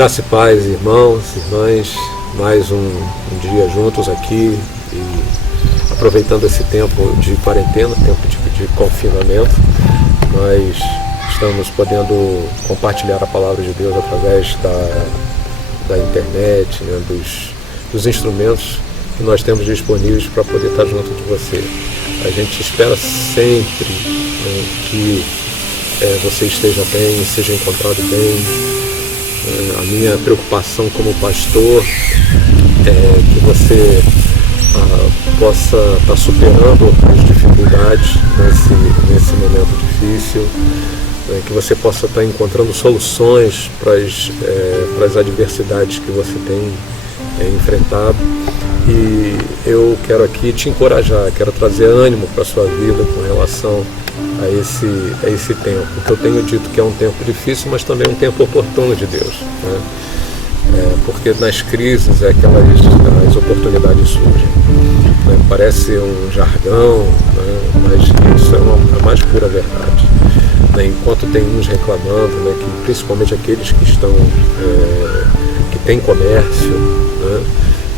Graça e paz, irmãos, irmãs, mais um dia juntos aqui e aproveitando esse tempo de quarentena, tempo de confinamento, nós estamos podendo compartilhar a palavra de Deus através da internet, né, dos instrumentos que nós temos disponíveis para poder estar junto de você. A gente espera sempre, né, que você esteja bem, seja encontrado bem. A minha preocupação como pastor é que você possa estar superando as dificuldades nesse momento difícil, que você possa estar encontrando soluções para as adversidades que você tem enfrentado. E eu quero aqui te encorajar, quero trazer ânimo para a sua vida com relação a esse tempo, que eu tenho dito que é um tempo difícil, mas também um tempo oportuno de Deus, né? Porque nas crises é que as oportunidades surgem, né? Parece um jargão, né? Mas isso é a mais pura verdade, né? Enquanto tem uns reclamando, né, que principalmente aqueles que que têm comércio, né,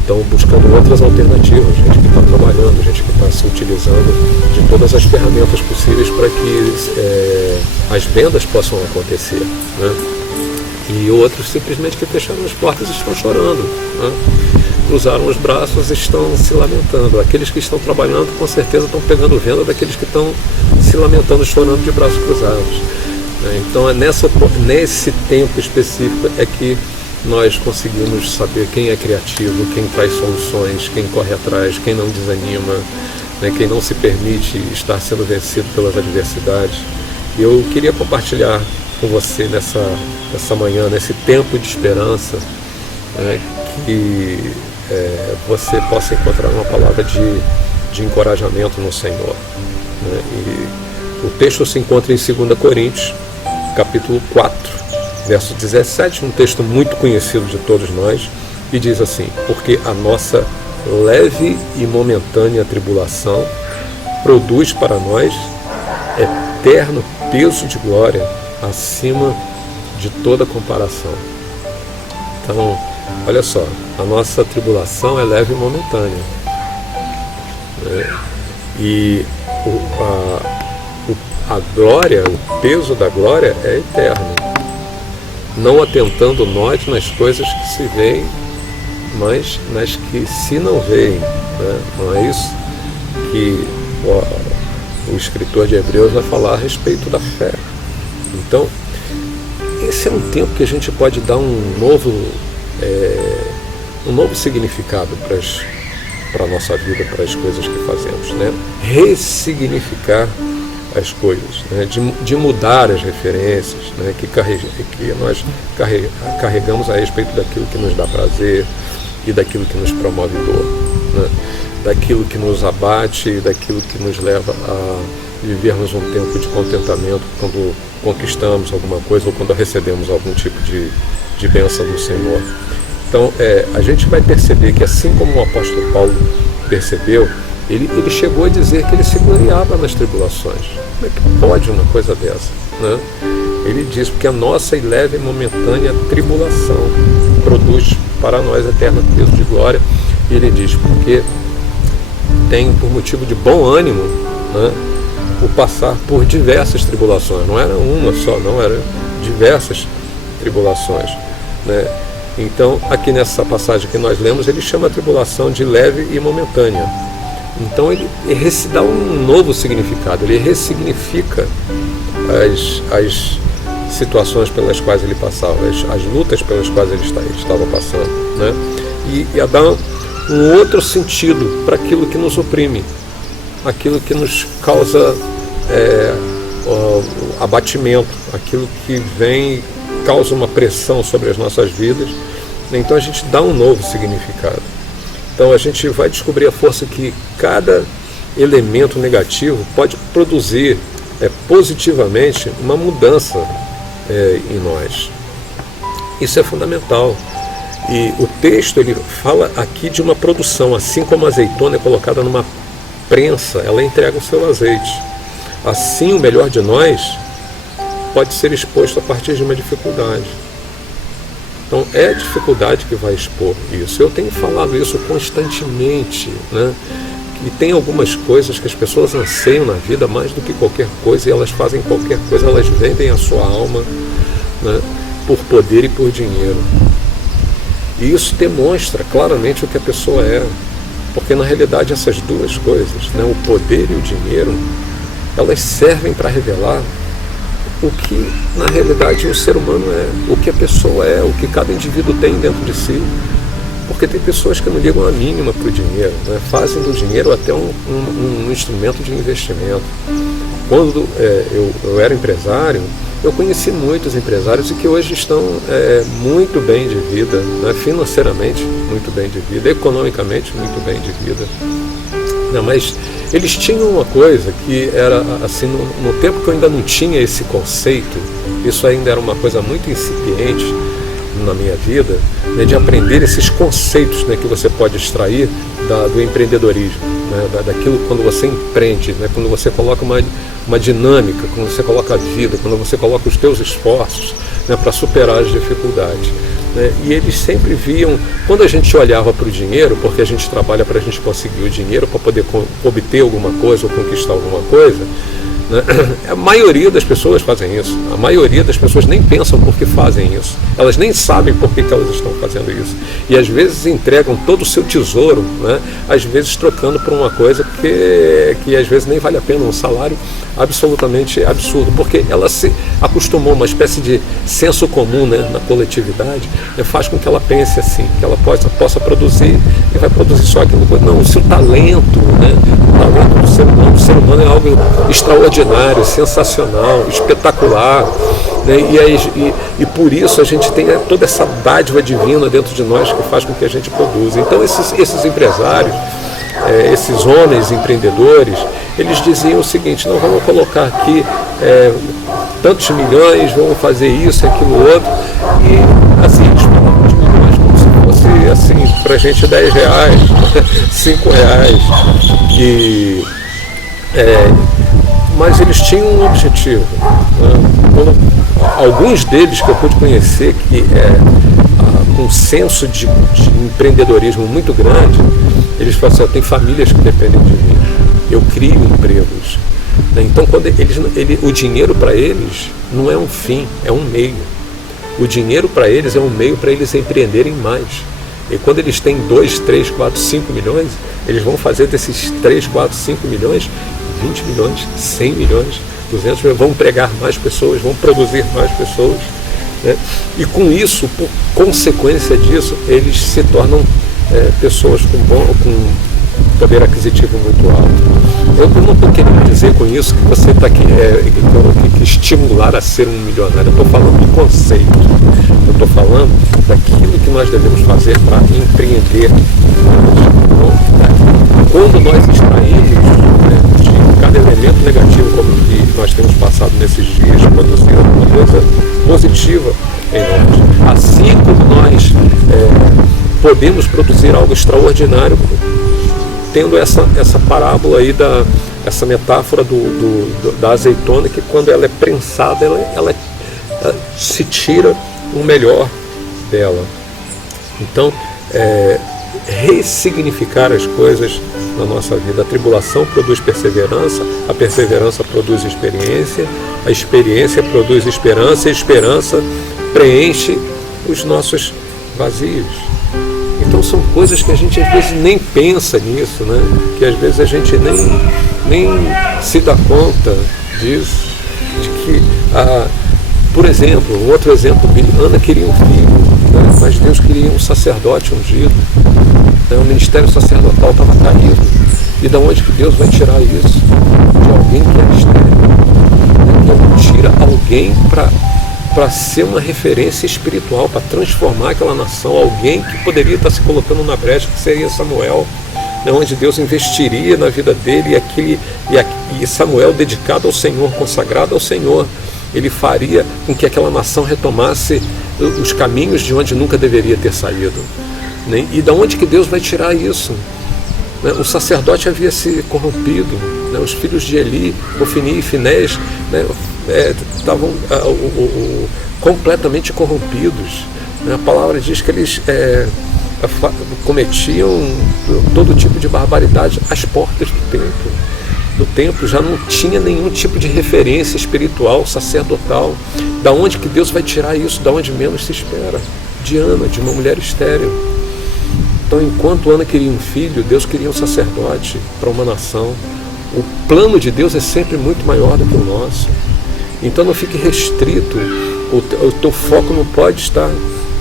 estão buscando outras alternativas, gente que está trabalhando, gente que está se utilizando de todas as ferramentas possíveis para que as vendas possam acontecer, né? E outros simplesmente que fecharam as portas e estão chorando, né? Cruzaram os braços e estão se lamentando. Aqueles que estão trabalhando com certeza estão pegando venda daqueles que estão se lamentando, chorando de braços cruzados, né? Então nesse tempo específico é que nós conseguimos saber quem é criativo, quem traz soluções, quem corre atrás, quem não desanima, né, quem não se permite estar sendo vencido pelas adversidades. Eu queria compartilhar com você nessa manhã, nesse tempo de esperança, né, que você possa encontrar uma palavra de encorajamento no Senhor, né? E o texto se encontra em 2 Coríntios, capítulo 4. Verso 17, um texto muito conhecido de todos nós, e diz assim: porque a nossa leve e momentânea tribulação produz para nós eterno peso de glória acima de toda comparação. Então, olha só, a nossa tribulação é leve e momentânea, né? E a glória, o peso da glória é eterno. Não atentando nós nas coisas que se veem, mas nas que se não veem, né? Não é isso que o escritor de Hebreus vai falar a respeito da fé. Então, esse é um tempo que a gente pode dar um novo significado para a nossa vida, para as coisas que fazemos, né? Ressignificar as coisas, né? De mudar as referências, né? que nós carregamos a respeito daquilo que nos dá prazer e daquilo que nos promove dor, né? Daquilo que nos abate e daquilo que nos leva a vivermos um tempo de contentamento quando conquistamos alguma coisa ou quando recebemos algum tipo de bênção do Senhor. Então a gente vai perceber que, assim como o apóstolo Paulo percebeu, ele chegou a dizer que ele se gloriava nas tribulações. Como é que pode uma coisa dessa, né? Ele diz: porque a nossa leve e momentânea tribulação produz para nós eterno peso de glória. E ele diz: porque tenho por motivo de bom ânimo, né, o passar por diversas tribulações. Não era uma só, não, era diversas tribulações, né? Então, aqui nessa passagem que nós lemos, ele chama a tribulação de leve e momentânea. Então ele dá um novo significado, ele ressignifica as situações pelas quais ele passava, as lutas pelas quais ele estava passando, né? E a dar um outro sentido para aquilo que nos oprime, aquilo que nos causa abatimento, aquilo que causa uma pressão sobre as nossas vidas. Então a gente dá um novo significado. Então a gente vai descobrir a força que cada elemento negativo pode produzir positivamente uma mudança em nós. Isso é fundamental. E o texto ele fala aqui de uma produção, assim como a azeitona é colocada numa prensa, ela entrega o seu azeite. Assim, o melhor de nós pode ser exposto a partir de uma dificuldade. Então é a dificuldade que vai expor isso. Eu tenho falado isso constantemente, né? E tem algumas coisas que as pessoas anseiam na vida mais do que qualquer coisa, e elas fazem qualquer coisa, elas vendem a sua alma, né, por poder e por dinheiro. E isso demonstra claramente o que a pessoa é, porque na realidade essas duas coisas, né, o poder e o dinheiro, elas servem para revelar o que na realidade o ser humano é, o que a pessoa é, o que cada indivíduo tem dentro de si. Porque tem pessoas que não ligam a mínima para o dinheiro, né? Fazem do dinheiro até um instrumento de investimento. Quando eu era empresário, eu conheci muitos empresários e que hoje estão muito bem de vida, né? Financeiramente muito bem de vida, economicamente muito bem de vida. Mas eles tinham uma coisa que era assim, no tempo que eu ainda não tinha esse conceito, isso ainda era uma coisa muito incipiente na minha vida, né, de aprender esses conceitos, né, que você pode extrair do empreendedorismo, né, daquilo quando você empreende, né, quando você coloca uma dinâmica, quando você coloca a vida, quando você coloca os teus esforços, né, para superar as dificuldades. Né, e eles sempre viam, quando a gente olhava para o dinheiro, porque a gente trabalha para a gente conseguir o dinheiro, para poder obter alguma coisa ou conquistar alguma coisa, a maioria das pessoas fazem isso. A maioria das pessoas nem pensam por que fazem isso. Elas nem sabem por que elas estão fazendo isso. E às vezes entregam todo o seu tesouro, né? Às vezes trocando por uma coisa que às vezes nem vale a pena, um salário absolutamente absurdo, porque ela se acostumou, uma espécie de senso comum, né, na coletividade, faz com que ela pense assim, que ela possa produzir e vai produzir só aquilo. Não, o seu talento, né, o talento do ser humano é algo extraordinário, sensacional, espetacular, né? E por isso a gente tem toda essa dádiva divina dentro de nós que faz com que a gente produza. Então esses empresários, esses homens empreendedores, eles diziam o seguinte: não, vamos colocar aqui tantos milhões, vamos fazer isso, aquilo, outro, e assim, eles falavam de milhões como se fosse assim, pra gente R$10, R$5, mas eles tinham um objetivo, né? Alguns deles que eu pude conhecer, que com um senso de empreendedorismo muito grande, eles falam assim: tem famílias que dependem de mim, eu crio empregos. Então o dinheiro para eles não é um fim, é um meio. O dinheiro para eles é um meio para eles empreenderem mais. E quando eles têm 2, 3, 4, 5 milhões, eles vão fazer desses 3, 4, 5 milhões 20 milhões, 100 milhões, 200 milhões, vão empregar mais pessoas, vão produzir mais pessoas, né? E com isso, por consequência disso, eles se tornam pessoas com poder aquisitivo muito alto. Eu não estou querendo dizer com isso que você está aqui que estimular a ser um milionário. Eu estou falando do conceito. Eu estou falando daquilo que nós devemos fazer para empreender. Quando nós extraímos, né, de cada elemento negativo como que nós temos passado nesses dias, produzir uma coisa positiva em nós. Assim como nós podemos produzir algo extraordinário, tendo essa parábola aí, essa metáfora da azeitona, que quando ela é prensada, ela se tira o melhor dela. Então, ressignificar as coisas na nossa vida. A tribulação produz perseverança, a perseverança produz experiência, a experiência produz esperança, a esperança preenche os nossos vazios. Então são coisas que a gente às vezes nem pensa nisso, né? Que às vezes a gente nem se dá conta disso, de que, por exemplo, um outro exemplo, Ana queria um filho, né? Mas Deus queria um sacerdote ungido, né? O ministério sacerdotal estava caído. E da onde que Deus vai tirar isso? De alguém que é estéril. Deus tira alguém para ser uma referência espiritual, para transformar aquela nação, alguém que poderia estar se colocando na brecha, que seria Samuel, né, onde Deus investiria na vida dele, e Samuel, dedicado ao Senhor, consagrado ao Senhor, ele faria com que aquela nação retomasse os caminhos de onde nunca deveria ter saído. Né? E da onde que Deus vai tirar isso? Né? O sacerdote havia se corrompido, né? Os filhos de Eli, Ofni e Finés, né, estavam completamente corrompidos. A palavra diz que eles cometiam todo tipo de barbaridade às portas do templo. No templo já não tinha nenhum tipo de referência espiritual, sacerdotal. Da onde que Deus vai tirar isso? Da onde menos se espera. De Ana, de uma mulher estéril. Então, enquanto Ana queria um filho, Deus queria um sacerdote para uma nação. O plano de Deus é sempre muito maior do que o nosso. Então não fique restrito. O teu foco não pode estar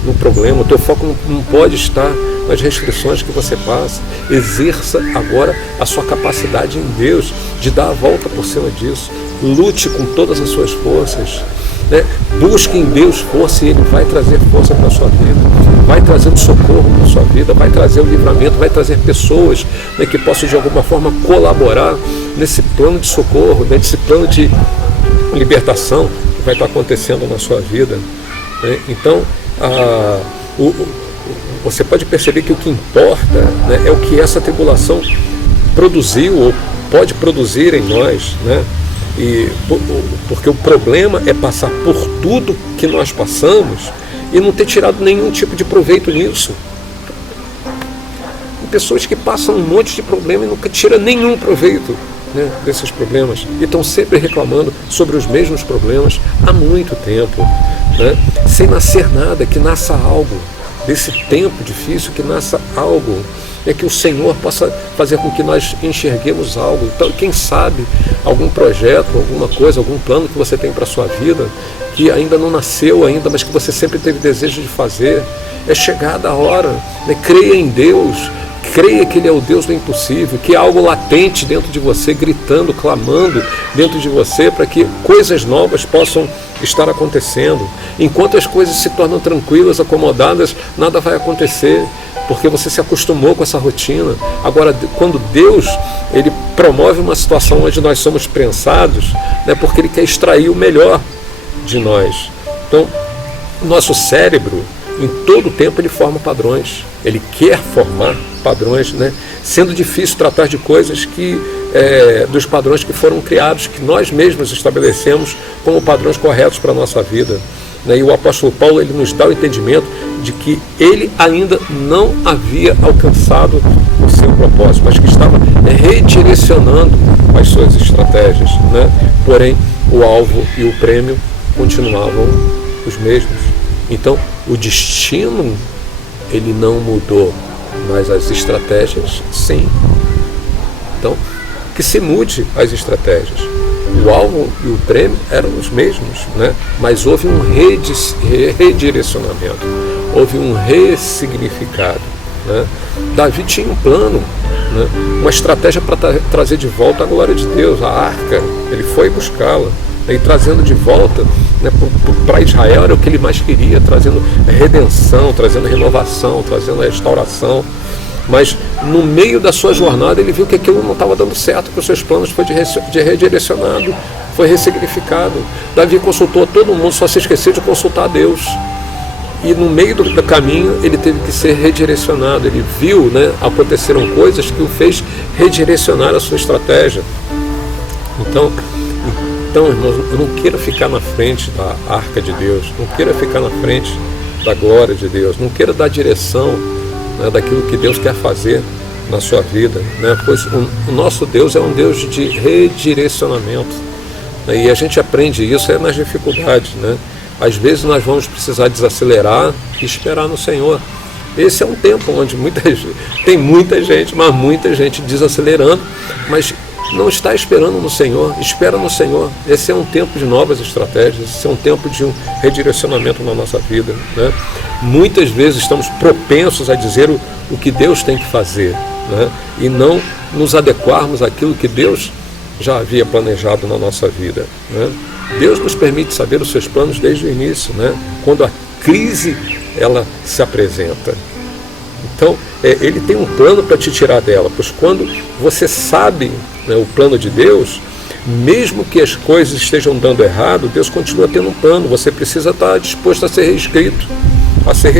no problema, o teu foco não pode estar nas restrições que você passa. Exerça agora a sua capacidade em Deus de dar a volta por cima disso. Lute com todas as suas forças, né? Busque em Deus força, e Ele vai trazer força para a sua vida, vai trazendo socorro para a sua vida, vai trazer o livramento, vai trazer pessoas, né, que possam de alguma forma colaborar nesse plano de socorro, né, nesse plano de libertação que vai estar acontecendo na sua vida, né? Então, você pode perceber que o que importa, né, é o que essa tribulação produziu ou pode produzir em nós, né? Porque o problema é passar por tudo que nós passamos e não ter tirado nenhum tipo de proveito nisso. Tem pessoas que passam um monte de problema e nunca tiram nenhum proveito, né, desses problemas, e estão sempre reclamando sobre os mesmos problemas há muito tempo, né, sem nascer nada, que nasça algo desse tempo difícil, que nasça algo, que o Senhor possa fazer com que nós enxerguemos algo. Então, quem sabe algum projeto, alguma coisa, algum plano que você tem para a sua vida, que ainda não nasceu ainda, mas que você sempre teve desejo de fazer, é chegada a hora, né? Creia em Deus, creia que Ele é o Deus do impossível, que há algo latente dentro de você, gritando, clamando dentro de você, para que coisas novas possam estar acontecendo. Enquanto as coisas se tornam tranquilas, acomodadas, nada vai acontecer, porque você se acostumou com essa rotina. Agora, quando Deus, Ele promove uma situação onde nós somos prensados, né, porque Ele quer extrair o melhor de nós. Então, nosso cérebro, em todo o tempo, ele forma padrões. Ele quer formar padrões, né? Sendo difícil tratar de coisas dos padrões que foram criados, que nós mesmos estabelecemos como padrões corretos para a nossa vida, né? E o apóstolo Paulo, ele nos dá o entendimento de que ele ainda não havia alcançado o seu propósito, mas que estava redirecionando as suas estratégias, né? Porém, o alvo e o prêmio continuavam os mesmos. Então, o destino, ele não mudou, mas as estratégias, sim. Então, que se mude as estratégias. O alvo e o prêmio eram os mesmos, né? Mas houve um redirecionamento, houve um ressignificado, né? Davi tinha um plano, né? Uma estratégia para trazer de volta a glória de Deus, a arca. Ele foi buscá-la, e trazendo de volta, né, para Israel era o que ele mais queria, trazendo redenção, trazendo renovação, trazendo restauração. Mas no meio da sua jornada ele viu que aquilo não estava dando certo, que os seus planos foi de redirecionado, foi ressignificado. Davi consultou a todo mundo, só se esqueceu de consultar a Deus. E no meio do caminho ele teve que ser redirecionado. Ele viu, né, aconteceram coisas que o fez redirecionar a sua estratégia. Então, irmãos, não queira ficar na frente da arca de Deus, não queira ficar na frente da glória de Deus, não queira dar direção, né, daquilo que Deus quer fazer na sua vida, né? Pois o nosso Deus é um Deus de redirecionamento, né? E a gente aprende isso nas dificuldades, né? Às vezes nós vamos precisar desacelerar e esperar no Senhor. Esse é um tempo onde tem muita gente, mas muita gente desacelerando, mas não está esperando no Senhor, espera no Senhor. Esse é um tempo de novas estratégias, esse é um tempo de um redirecionamento na nossa vida, né? Muitas vezes estamos propensos a dizer o que Deus tem que fazer, né? E não nos adequarmos àquilo que Deus já havia planejado na nossa vida, né? Deus nos permite saber os seus planos desde o início, né? Quando a crise ela se apresenta. Então, Ele tem um plano para te tirar dela, pois quando você sabe, né, o plano de Deus, mesmo que as coisas estejam dando errado, Deus continua tendo um plano. Você precisa estar disposto a ser reescrito, a ser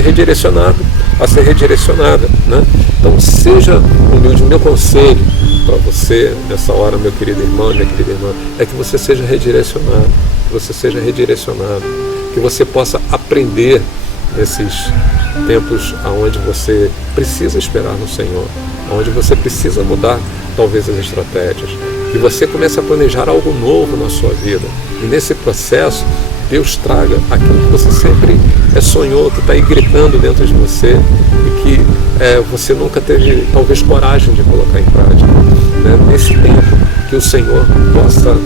redirecionado, a ser redirecionada, né? Então, seja humilde. O meu conselho para você nessa hora, meu querido irmão, minha querida irmã, é que você seja redirecionado, que você possa aprender, nesses tempos onde você precisa esperar no Senhor, onde você precisa mudar talvez as estratégias, que você comece a planejar algo novo na sua vida, e nesse processo Deus traga aquilo que você sempre sonhou, que está aí gritando dentro de você e que você nunca teve talvez coragem de colocar em prática, né? Nesse tempo que o Senhor possa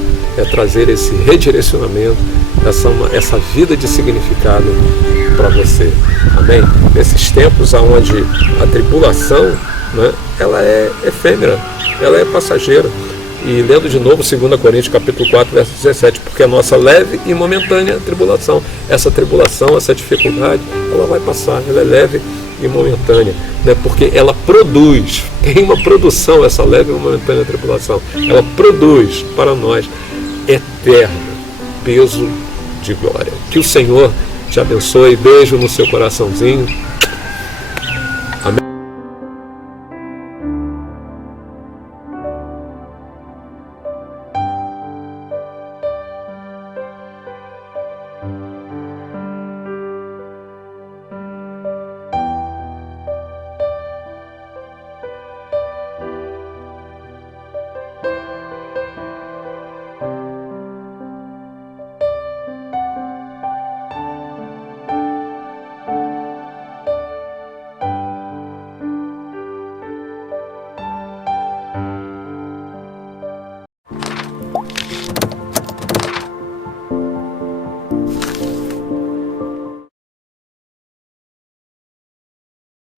trazer esse redirecionamento, essa vida de significado para você. Amém? Nesses tempos onde a tribulação, né, ela é efêmera, ela é passageira. E lendo de novo 2 Coríntios capítulo 4, verso 17, porque a nossa leve e momentânea tribulação, essa dificuldade, ela vai passar, ela é leve e momentânea, né? Porque ela produz, tem uma produção, essa leve e momentânea tribulação, ela produz para nós eterno peso de glória. Que o Senhor te abençoe, beijo no seu coraçãozinho.